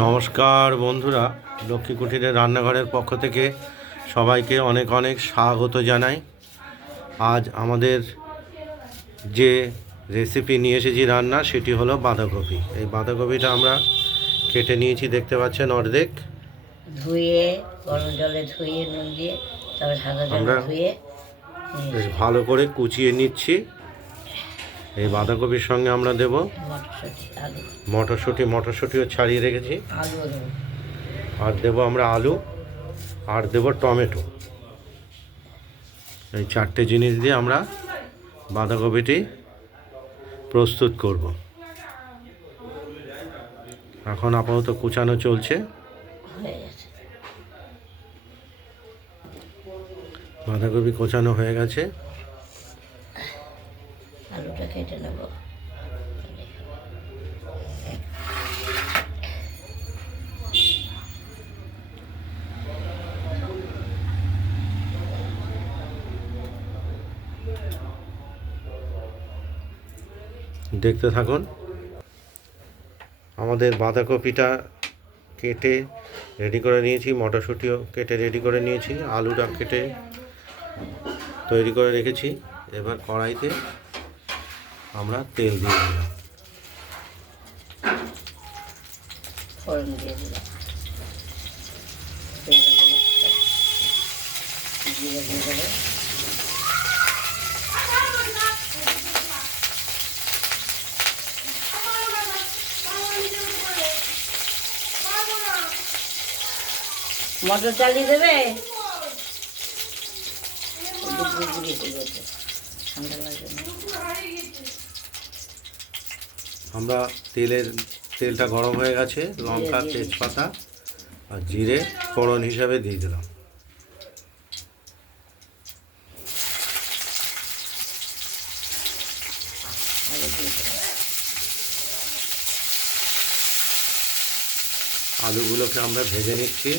নমস্কার বন্ধুরা, লক্ষ্মী কুটিরের রান্নাঘরের পক্ষ থেকে সবাইকে অনেক অনেক স্বাগত জানাই। আজ আমাদের যে রেসিপি নিয়ে এসেছি রান্না, সেটি হলো বাঁধাকপি। এই বাঁধাকপিটা আমরা কেটে নিয়েছি, দেখতে পাচ্ছেন অর্ধেক। ধুয়ে গরম জলে ধুয়ে নুন দিয়ে তারপর সাদা জলে আমরা ধুয়ে বেশ ভালো করে কুচিয়ে নিচ্ছি। এই বাঁধাকপির সঙ্গে আমরা দেব মটরশুঁটি, মটরশুঁটিও ছাড়িয়ে রেখেছি, আলু দেবো, আর দেব আমরা আলু, আর দেব টমেটো। এই চারটে জিনিস দিয়ে আমরা বাঁধাকপিটি প্রস্তুত করব। এখন আপাতত কুচানো চলছে। হয়ে গেছে। বাঁধাকপি কোচানো হয়ে গেছে। আলুটা কেটে নেব। দেখতে থাকুন। আমাদের বাঁধাকপিটা কেটে রেডি করে নিয়েছি, মটরশুঁটিও কেটে রেডি করে নিয়েছি, আলুটা কেটে তৈরি করে রেখেছি। এবার কড়াইতে আমরা তেল দিয়ে দিলাম। ফোড়ন দিয়ে দিলাম, জিরে দিয়ে দেবো, মটর চালিয়ে দেবে। ঠান্ডা লাগবে না। আমরা তেলটা গরম হয়ে গেছে, লঙ্কা, তেজপাতা আর জিরে ফোড়ন হিসাবে দিয়ে দিলাম। আলুগুলোকে আমরা ভেজে নিচ্ছি।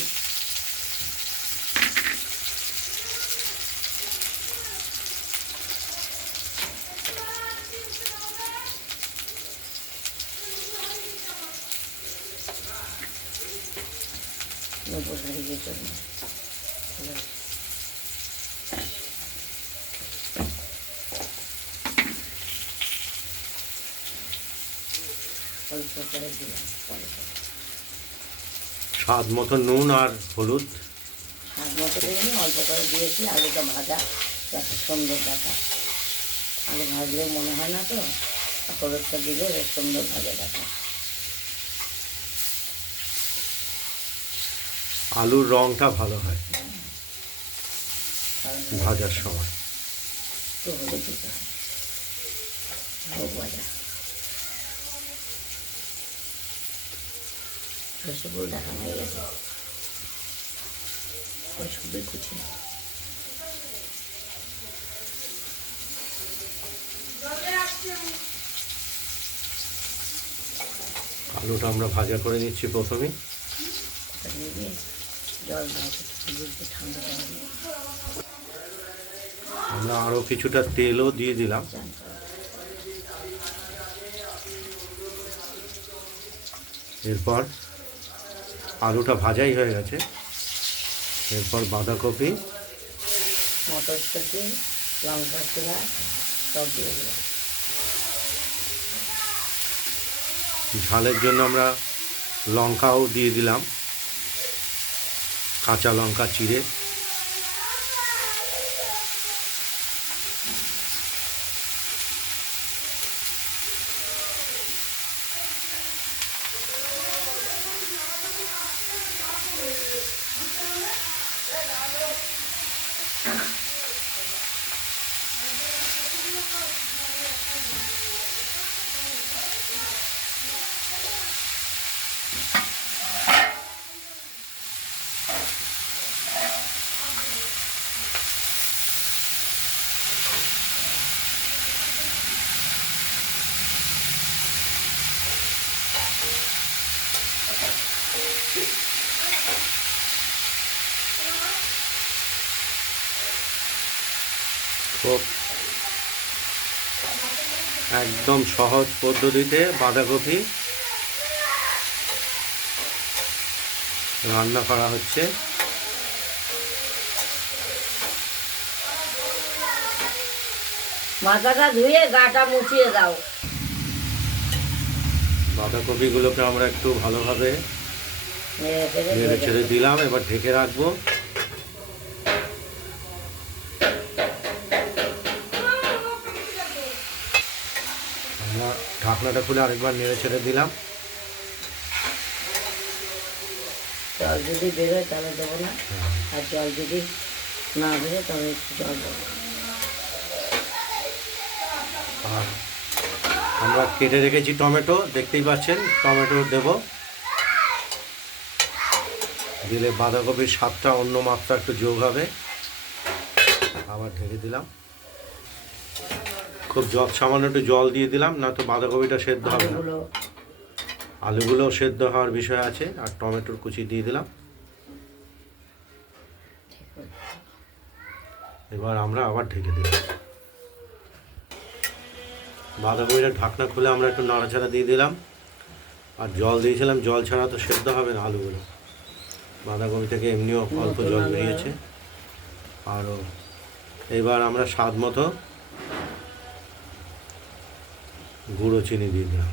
স্বাদ মতো নুন আর হলুদ। স্বাদ মতো দিইনি, অল্প করে দিয়েছি। আলুটা ভাজা যাতে সুন্দর দেখা। আলু ভাজলেও মনে হয় না, তো হলুদটা দিলে বেশ সুন্দর ভাজা দেখা। আলুর রঙটা ভালো হয় ভাজার সময়। একটু হলুদ দিতে হয়, ভোগ ভাজা। রসগোল দেখানো হয়ে গেছে, ওই সবই কুচি। আলুটা আমরা ভাজা করে নিচ্ছি প্রথমে। জল ঠান্ডা আমরা আরও কিছুটা তেলও দিয়ে দিলাম। এরপর আলুটা ভাজাই হয়ে গেছে। এরপর বাঁধাকপি, মটরশুঁটি, লঙ্কা চুড়া সব দিয়ে দিলাম। ঝালের জন্য আমরা লঙ্কাও দিয়ে দিলাম, কাঁচা লঙ্কা চিড়ে। খুব একদম সহজ পদ্ধতিতে বাঁধাকপি রান্না করা হচ্ছে। মাথাটা ধুয়ে গাটা মুছিয়ে দাও। বাঁধাকপিগুলোকে আমরা একটু ভালোভাবে নেড়ে ছেড়ে দিলাম, এবার ঢেকে রাখবো। আমরা ঢাকনাটা খুলে আরেকবার নেড়ে ছেড়ে দিলাম। জল যদি বেরোয় তাহলে দেবো না, আর জল যদি না বেরোয় তাহলে একটু জল দেবো। আর আমরা কেটে রেখেছি টমেটো, দেখতেই পাচ্ছেন টমেটো দেব, দিলে বাঁধাকপির স্বাদটা অন্য মাত্রা একটু যোগ হবে। আবার ঢেকে দিলাম, খুব সামান্য একটু জল দিয়ে দিলাম, না তো বাঁধাকপিটা সেদ্ধ হবে না। আলুগুলো সেদ্ধ হওয়ার বিষয় আছে। আর টমেটোর কুচি দিয়ে দিলাম। এবার আমরা আবার ঢেকে দিলাম। বাঁধাকপিটা ঢাকনা খুলে আমরা একটু নাড়াচাড়া দিয়ে দিলাম। আর জল দিয়েছিলাম, জল ছাড়া তো সেদ্ধ হবে না আলুগুলো। বাঁধাকপি থেকে এমনিও অল্প জল বেরিয়েছে। আরও এবার আমরা স্বাদ মতো গুঁড়ো চিনি দিয়ে দিলাম।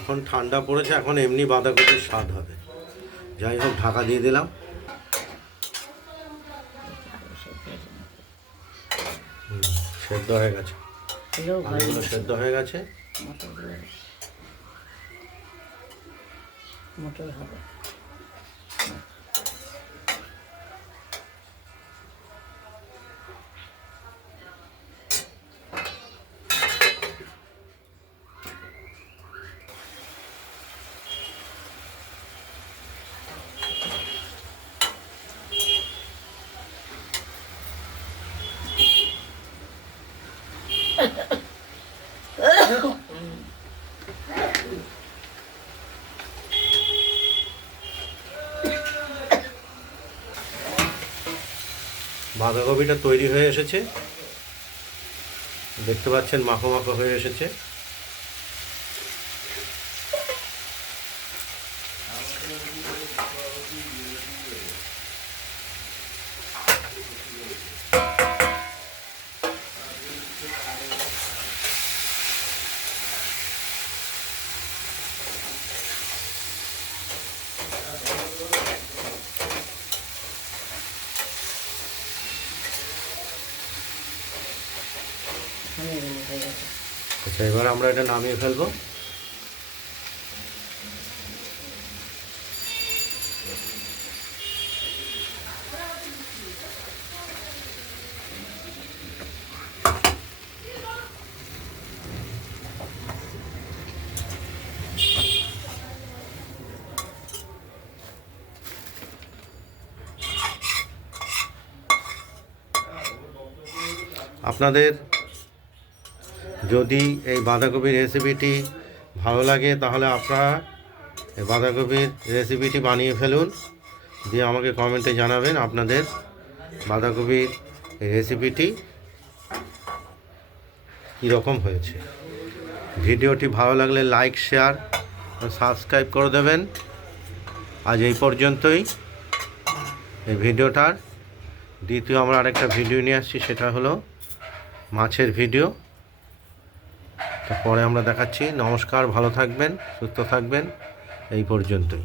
এখন ঠান্ডা পড়েছে, এখন এমনি বাঁধাকপির স্বাদ হবে। যাই হোক, ঢাকা দিয়ে দিলাম। সেদ্ধ হয়ে গেছে, আলুগুলো সেদ্ধ হয়ে গেছে। মটর হবে। বাঁধাকপিটা তৈরি হয়ে এসেছে, দেখতে পাচ্ছেন মাখো মাখো হয়ে এসেছে। আচ্ছা, এবার আমরা এটা নামিয়ে ফেলবো। আপনাদের যদি এই বাঁধাকপির রেসিপিটি ভালো লাগে তাহলে আপনারা এই বাঁধাকপির রেসিপিটি বানিয়ে ফেলুন, দিয়ে আমাকে কমেন্টে জানাবেন আপনাদের বাঁধাকপির এই রেসিপিটি কীরকম হয়েছে। ভিডিওটি ভালো লাগলে লাইক, শেয়ার, সাবস্ক্রাইব করে দেবেন। আজ এই পর্যন্তই। এই ভিডিওটার দ্বিতীয় আমরা আরেকটা ভিডিও নিয়ে আসছি, সেটা হলো মাছের ভিডিও। তো পরে আমরা দেখাচ্ছি। নমস্কার, ভালো থাকবেন, সুস্থ থাকবেন। এই পর্যন্তই।